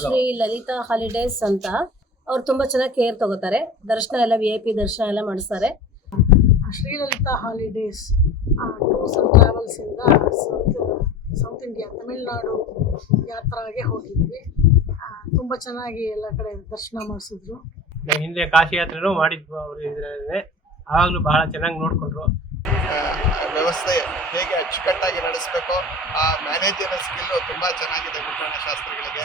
Shri Lalitha holidays ಅಂತ ಅವ್ರು ತುಂಬಾ ಚೆನ್ನಾಗಿ ಕೇರ್ ತಗೋತಾರೆ. ದರ್ಶನ ಎಲ್ಲ VIP ದರ್ಶನ ಎಲ್ಲ ಮಾಡಿಸ್ತಾರೆ. Srilalitha holidays tours and travels ಇಂದ ಸೌತ್ ಇಂಡಿಯಾ ತಮಿಳ್ನಾಡು ಯಾತ್ರಾಗೆ ಹೋಗಿದ್ವಿ. ತುಂಬ ಚೆನ್ನಾಗಿ ಎಲ್ಲ ಕಡೆ ದರ್ಶನ ಮಾಡಿಸಿದ್ರು. ಹಿಂದೆ ಕಾಶಿ ಯಾತ್ರೆನೂ ಮಾಡಿದ್ವು ಅವರು. ಇದ್ರಲ್ಲಿ ಆವಾಗಲೂ ಬಹಳ ಚೆನ್ನಾಗಿ ನೋಡ್ಕೊಂಡ್ರು. ವ್ಯವಸ್ಥೆ ಹೇಗೆ ಅಚ್ಚುಕಟ್ಟಾಗಿ ನಡೆಸಬೇಕು, ಆ ಮ್ಯಾನೇಜರ್ ಸ್ಕಿಲ್ ತುಂಬಾ ಚೆನ್ನಾಗಿದೆ ಪುಟ್ಟಣ್ಣ ಶಾಸ್ತ್ರಿಗಳಿಗೆ.